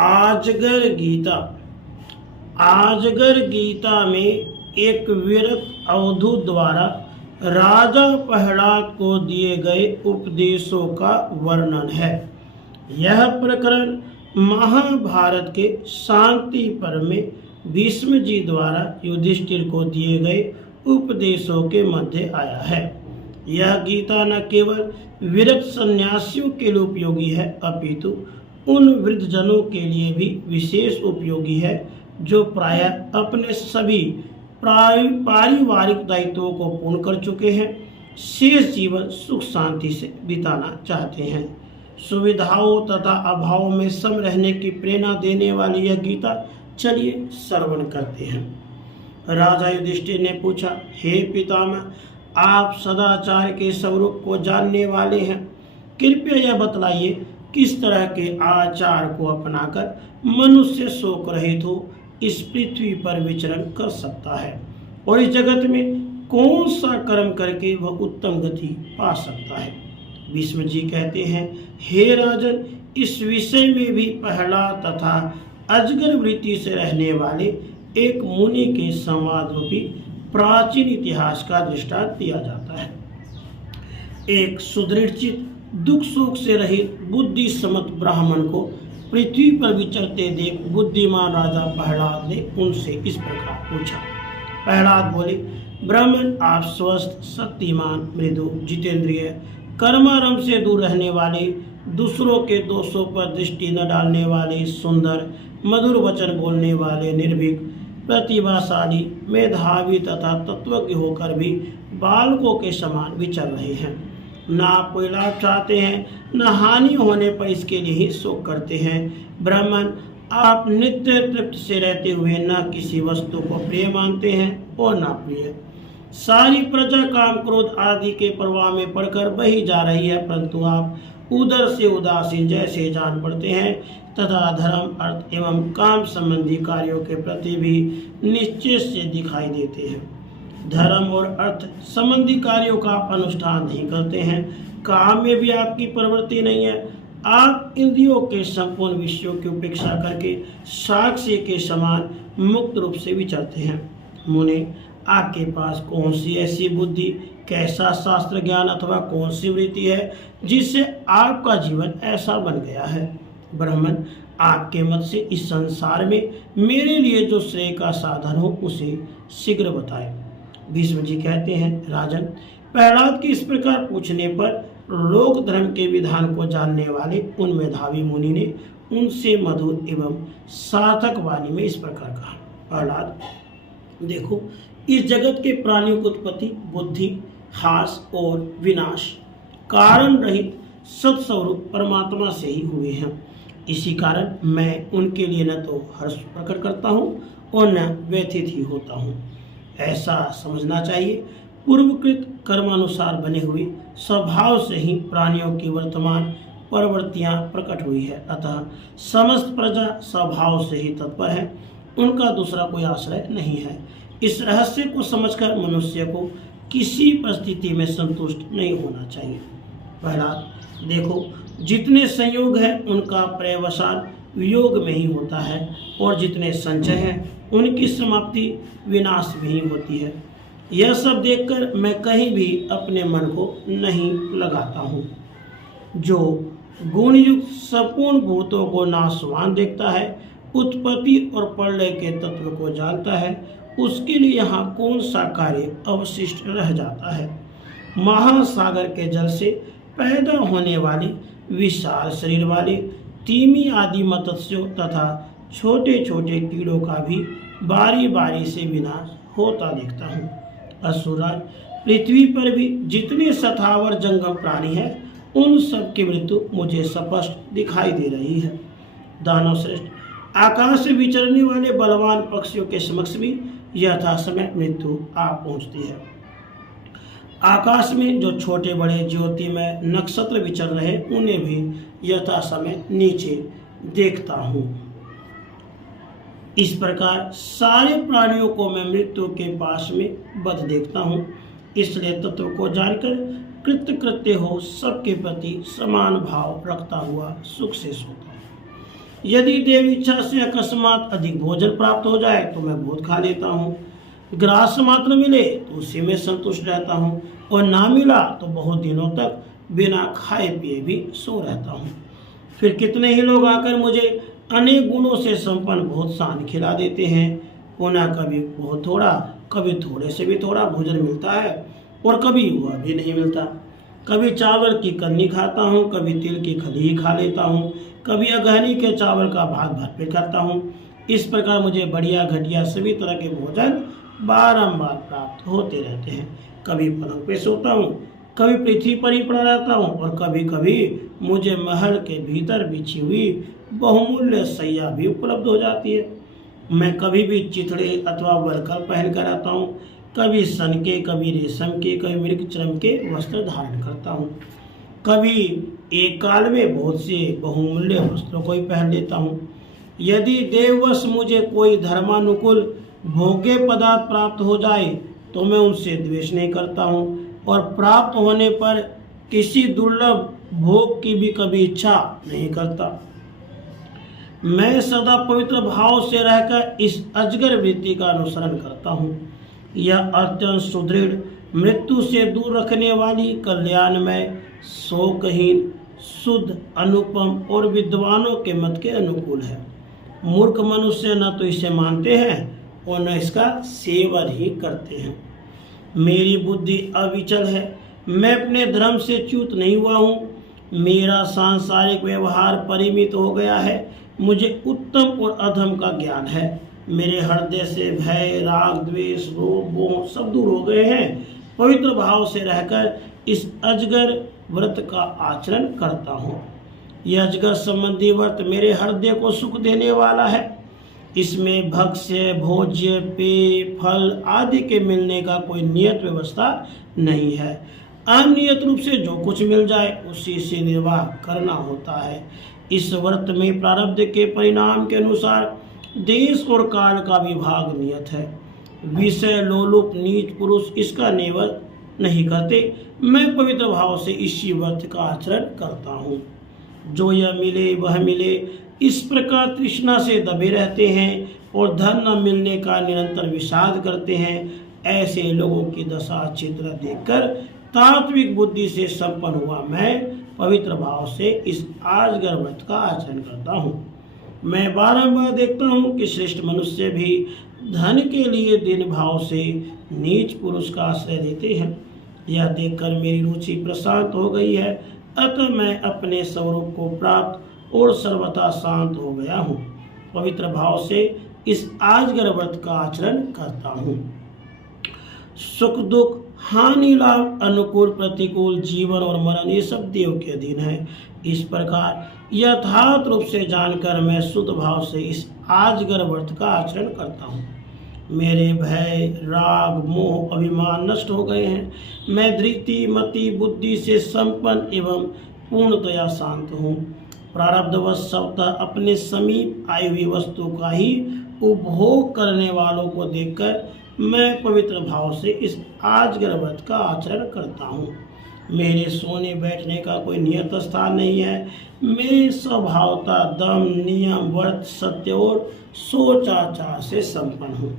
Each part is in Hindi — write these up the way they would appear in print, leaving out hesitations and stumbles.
आजगर गीता। आजगर गीता में एक विरक्त अवधूत द्वारा राजा प्रहलाद को दिए गए उपदेशों का वर्णन है। यह प्रकरण महाभारत के शांति पर्व में भीष्म जी द्वारा युधिष्ठिर को दिए गए उपदेशों के मध्य आया है। यह गीता न केवल विरक्त सन्यासियों के लिए उपयोगी है, अपितु उन वृद्धजनों के लिए भी विशेष उपयोगी है जो प्रायः अपने सभी पारिवारिक दायित्वों को पूर्ण कर चुके हैं, शेष जीवन सुख शांति से बिताना चाहते हैं। सुविधाओं तथा अभाव में सम रहने की प्रेरणा देने वाली यह गीता चलिए श्रवण करते हैं। राजा युधिष्ठिर ने पूछा, हे पितामह, आप सदाचार के स्वरूप को जानने वाले हैं, कृपया यह बतलाइए किस तरह के आचार को अपनाकर मनुष्य शोक रहित हो इस पृथ्वी पर विचरण कर सकता है और इस जगत में कौन सा कर्म करके वह उत्तम गति पा सकता है। भीष्म जी कहते हैं, हे राजन, इस विषय में भी प्रहलाद तथा अजगर वृत्ति से रहने वाले एक मुनि के संवाद रूपी प्राचीन इतिहास का दृष्टांत दिया जाता है। एक सुदृढ़ चित्त, दुख शोक से रहित बुद्धि समत ब्राह्मण को पृथ्वी पर विचरते देख बुद्धिमान राजा प्रहलाद ने उनसे इस प्रकार पूछा। प्रहलाद बोले, ब्राह्मण, आप स्वस्थ, शक्तिमान, मृदु, जितेंद्रिय, कर्मारंभ से दूर रहने वाले, दूसरों के दोषों पर दृष्टि न डालने वाले, सुंदर मधुर वचन बोलने वाले, निर्भीक, प्रतिभाशाली, मेधावी तथा तत्वज्ञ होकर भी बालकों के समान विचर रहे हैं। न आप कोई लाभ चाहते हैं, न हानि होने पर इसके लिए ही शोक करते हैं। ब्राह्मण, आप नित्य तृप्त से रहते हुए न किसी वस्तु को प्रिय मानते हैं और न प्रिय। सारी प्रजा काम क्रोध आदि के प्रवाह में पड़कर बही जा रही है, परंतु आप उदर से उदासीन जैसे जान पड़ते हैं तथा धर्म, अर्थ एवं काम संबंधी कार्यों के प्रति भी निश्चय से दिखाई देते हैं। धर्म और अर्थ संबंधी कार्यों का आप अनुष्ठान नहीं करते हैं, काम में भी आपकी प्रवृत्ति नहीं है। आप इंद्रियों के संपूर्ण विषयों की उपेक्षा करके साक्षी के समान मुक्त रूप से विचरते हैं। मुने, आपके पास कौन सी ऐसी बुद्धि, कैसा शास्त्र ज्ञान अथवा कौन सी वृत्ति है जिससे आपका जीवन ऐसा बन गया है। ब्राह्मण, आपके मत से इस संसार में मेरे लिए जो श्रेय का साधन हो उसे शीघ्र बताएं। भीष्म जी कहते हैं, राजन, प्रहलाद के इस प्रकार पूछने पर लोक धर्म के विधान को जानने वाले उन मेधावी मुनि ने उनसे मधुर एवं सार्थक वाणी में इस प्रकार कहा। प्रहलाद, देखो, इस जगत के प्राणियों की उत्पत्ति, बुद्धि, हास और विनाश कारण रहित सत्स्वरूप परमात्मा से ही हुए हैं। इसी कारण मैं उनके लिए न तो हर्ष प्रकट करता हूँ और न व्यथित ही होता हूँ। ऐसा समझना चाहिए, पूर्वकृत कर्मानुसार बने हुए स्वभाव से ही प्राणियों की वर्तमान प्रवृत्तियाँ प्रकट हुई है, अतः समस्त प्रजा स्वभाव से ही तत्पर है, उनका दूसरा कोई आश्रय नहीं है। इस रहस्य को समझकर मनुष्य को किसी परिस्थिति में संतुष्ट नहीं होना चाहिए। प्रहलाद, देखो, जितने संयोग हैं उनका पर्यवसान वियोग में ही होता है और जितने संचय हैं उनकी समाप्ति विनाश में ही होती है। यह सब देखकर मैं कहीं भी अपने मन को नहीं लगाता हूँ। जो गुणयुक्त संपूर्ण भूतों को नाशवान देखता है, उत्पत्ति और प्रलय के तत्व को जानता है, उसके लिए यहाँ कौन सा कार्य अवशिष्ट रह जाता है। महासागर के जल से पैदा होने वाली विशाल शरीर वाले तीमी आदि मत्स्यों तथा छोटे छोटे कीड़ों का भी बारी बारी से विनाश होता देखता हूँ। असुरराज, पृथ्वी पर भी जितने सथावर जंगम प्राणी हैं उन सब की मृत्यु मुझे स्पष्ट दिखाई दे रही है। दानव श्रेष्ठ, आकाश से विचरने वाले बलवान पक्षियों के समक्ष भी यथा समय मृत्यु आ पहुँचती है। आकाश में जो छोटे बड़े ज्योतिमय नक्षत्र विचर रहे उन्हें भी यथा समय नीचे देखता हूँ। इस प्रकार सारे प्राणियों को मैं मृत्यु के पास में बध देखता हूँ। इसलिए तत्व को जानकर कृत्य हो, सबके प्रति समान भाव रखता हुआ सुख से सोता हूँ। यदि देव इच्छा से अकस्मात अधिक भोजन प्राप्त हो जाए तो मैं बहुत खा लेता हूँ। ग्रास मात्र मिले तो उसी में संतुष्ट रहता हूँ, और ना मिला तो बहुत दिनों तक बिना खाए पिए भी सो रहता हूँ। फिर कितने ही लोग आकर मुझे अनेक गुणों से संपन्न बहुत सान खिला देते हैं। पुनः कभी बहुत थोड़ा, कभी थोड़े से भी थोड़ा भोजन मिलता है, और कभी वह भी नहीं मिलता। कभी चावल की कन्नी खाता हूँ, कभी तिल की खली खा लेता हूँ, कभी अगहनी के चावल का भात भरपेट करता हूँ। इस प्रकार मुझे बढ़िया घटिया सभी तरह के भोजन बारंबार प्राप्त होते रहते हैं। कभी पलंग पे सोता हूँ, कभी पृथ्वी पर ही पड़ा रहता हूँ, और कभी कभी मुझे महल के भीतर बिछी हुई बहुमूल्य सैया भी उपलब्ध हो जाती है। मैं कभी भी चिथड़े अथवा वलकर पहन कर आता हूँ, कभी सन के, कभी रेशम के, कभी मृग चर्म के वस्त्र धारण करता हूँ। कभी एक काल में बहुत से बहुमूल्य वस्त्रों को ही पहन लेता हूँ। यदि देववश मुझे कोई धर्मानुकूल भोग्य पदार्थ प्राप्त हो जाए तो मैं उनसे द्वेष नहीं करता हूँ, और प्राप्त होने पर किसी दुर्लभ भोग की भी कभी इच्छा नहीं करता। मैं सदा पवित्र भाव से रहकर इस अजगर वृत्ति का अनुसरण करता हूँ। यह अत्यंत सुदृढ़, मृत्यु से दूर रखने वाली, कल्याणमय, शोकहीन, शुद्ध, अनुपम और विद्वानों के मत के अनुकूल है। मूर्ख मनुष्य न तो इसे मानते हैं और न इसका सेवन ही करते हैं। मेरी बुद्धि अविचल है, मैं अपने धर्म से च्युत नहीं हुआ हूँ। मेरा सांसारिक व्यवहार परिमित हो गया है। मुझे उत्तम और अधम का ज्ञान है। मेरे हृदय से भय, राग, द्वेष, रोग, मोह सब दूर हो गए हैं। पवित्र भाव से रहकर इस अजगर व्रत का आचरण करता हूँ। यह अजगर संबंधी व्रत मेरे हृदय को सुख देने वाला है। इसमें भक्ष्य, भोज्य, पेय, फल आदि के मिलने का कोई नियत व्यवस्था नहीं है। अनियत रूप से जो कुछ मिल जाए उसी से निर्वाह करना होता है। इस व्रत में प्रारब्ध के परिणाम के अनुसार देश और काल का विभाग नियत है। विषय लोलुप नीच पुरुष इसका नियत नहीं करते। मैं पवित्र भाव से इसी व्रत का आचरण करता हूँ। जो यह मिले वह मिले इस प्रकार तृष्णा से दबे रहते हैं और धन न मिलने का निरंतर विषाद करते हैं। ऐसे लोगों की दशा चित्र देखकर तात्विक बुद्धि से संपन्न हुआ मैं पवित्र भाव से इस आजगर व्रत का आचरण करता हूँ। मैं बारंबार देखता हूँ कि श्रेष्ठ मनुष्य भी धन के लिए दीन भाव से नीच पुरुष का आश्रय देते हैं। यह देखकर मेरी रुचि प्रशांत हो गई है। अतः मैं अपने स्वरूप को प्राप्त और सर्वथा शांत हो गया हूँ। पवित्र भाव से इस आजगर व्रत का आचरण करता हूँ। सुख दुख, हानि लाभ, अनुकूल प्रतिकूल, जीवन और मरण ये सब देव के अधीन है। इस प्रकार यथार्थ रूप से जानकर मैं शुद्ध भाव से इस आजगर व्रत का आचरण करता हूँ। मेरे भय, राग, मोह, अभिमान नष्ट हो गए हैं। मैं धृति, मति, बुद्धि से संपन्न एवं पूर्णतया शांत हूँ। प्रारब्धवश स्वतः अपने समीप आई हुई वस्तु का ही उपभोग करने वालों को देखकर मैं पवित्र भाव से इस आजगर व्रत का आचरण करता हूँ। मेरे सोने बैठने का कोई नियत स्थान नहीं है। मैं स्वभावता दम, नियम, व्रत, सत्य और सोचाचार से संपन्न हूँ।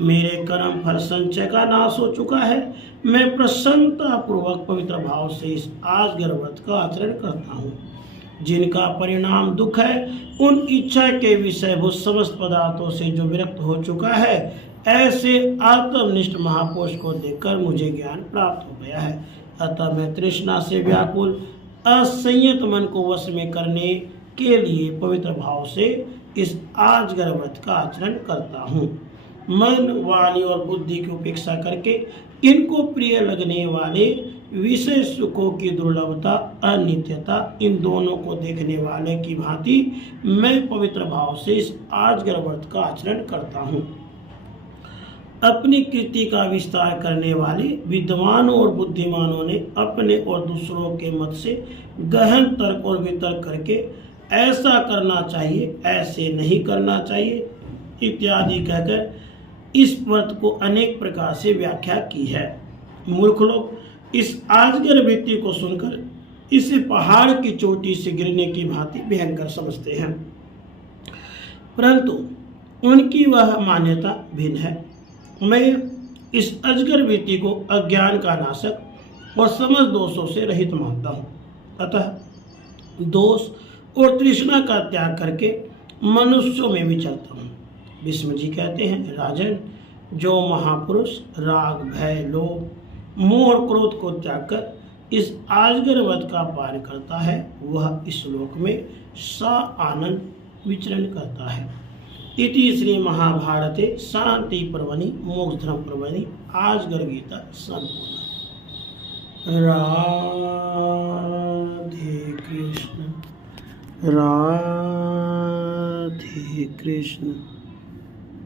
मेरे कर्म फल संचय का नाश हो चुका है। मैं प्रसन्नता पूर्वक पवित्र भाव से इस आजगर व्रत का आचरण करता हूँ। जिनका परिणाम दुख है, उन इच्छा के विषयभूत समस्त पदार्थों से जो विरक्त हो चुका है, ऐसे आत्मनिष्ठ महापुरुष को देखकर मुझे ज्ञान प्राप्त हो गया है। अतः मैं तृष्णा से व्याकुल असंयत मन को वश में करने के लिए पवित्र भाव से इस आजगर व्रत का आचरण करता हूँ। मन, वाणी और बुद्धि की उपेक्षा करके इनको प्रिय लगने वाले विषय सुखों की दुर्लभता, अनित्यता, इन दोनों को देखने वाले की भांति मैं पवित्र भाव से इस आजगर व्रत का आचरण करता हूँ। अपनी कीर्ति का विस्तार करने वाले विद्वानों और बुद्धिमानों ने अपने और दूसरों के मत से गहन तर्क और वितर्क करके ऐसा करना चाहिए, ऐसे नहीं करना चाहिए इत्यादि कहकर इस व्रत को अनेक प्रकार से व्याख्या की है। मूर्ख लोग, इस आजगर व्यक्ति को सुनकर इसे पहाड़ की चोटी से गिरने की भांति भयंकर समझते हैं, परंतु उनकी वह मान्यता भिन्न है। मैं इस अजगर व्यक्ति को अज्ञान का नाशक और समस्त दोषों से रहित मानता हूँ। अतः दोष और तृष्णा का त्याग करके मनुष्यों में विचरता हूँ। भीष्म जी कहते हैं, राजन, जो महापुरुष राग, भय, लोभ, मोह और क्रोध को त्याग कर इस आजगर वध का पार करता है, वह इस लोक में सा आनंद विचरण करता है। इति श्री महाभारते शांति पर्वणि मोक्ष धर्म पर्वणि आजगर गीता संपूर्ण। राधे कृष्ण, राधे कृष्ण।